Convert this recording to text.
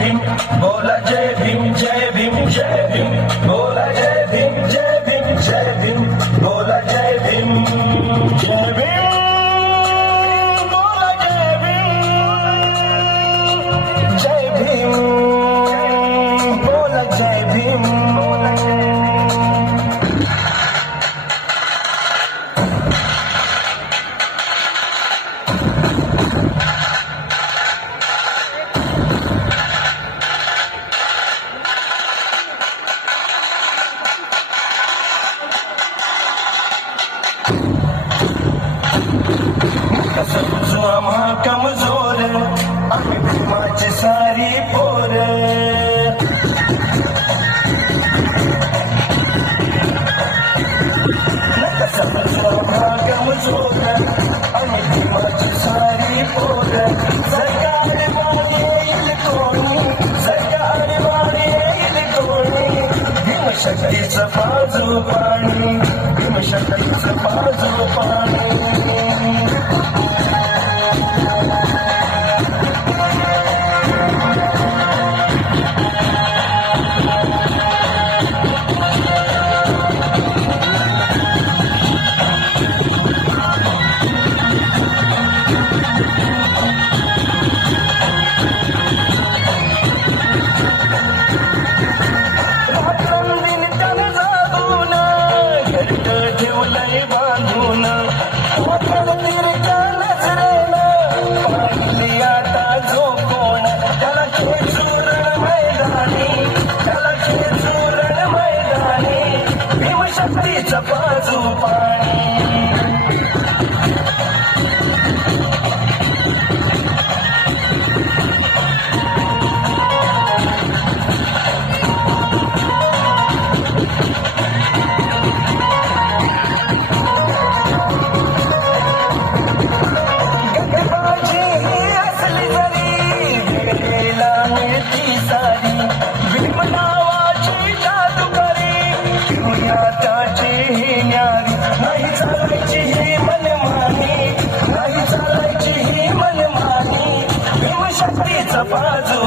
भीम बोला जय भीम जय भीम जय भीम बोला जय भीम जय भीम जय भीम बोला जय भीम जय भीम बोला जय भीम जय भीम बोला जय भीम समजू आम्हा कमजोर आम्ही भीमाची सारी पोर नका समजू आम्हा कमजोर आम्ही भीमाची सारी पोर सरकार वाणी येईल कोणी सरकार वाणी येईल कोणी भीमशक्तीचं बाजू पाणी भीमशक्तीचं बाजू पाणी ठेवलंय बांधून पाहिली आता जो कोण त्याला खेचूरण मैदानी त्याला खेचूरण मैदानी भीमशक्तीचं बाजू पाणी नाही चालायची ही मनमानी नाही चालायची ही मनमानी भीमशक्तीचं बाजू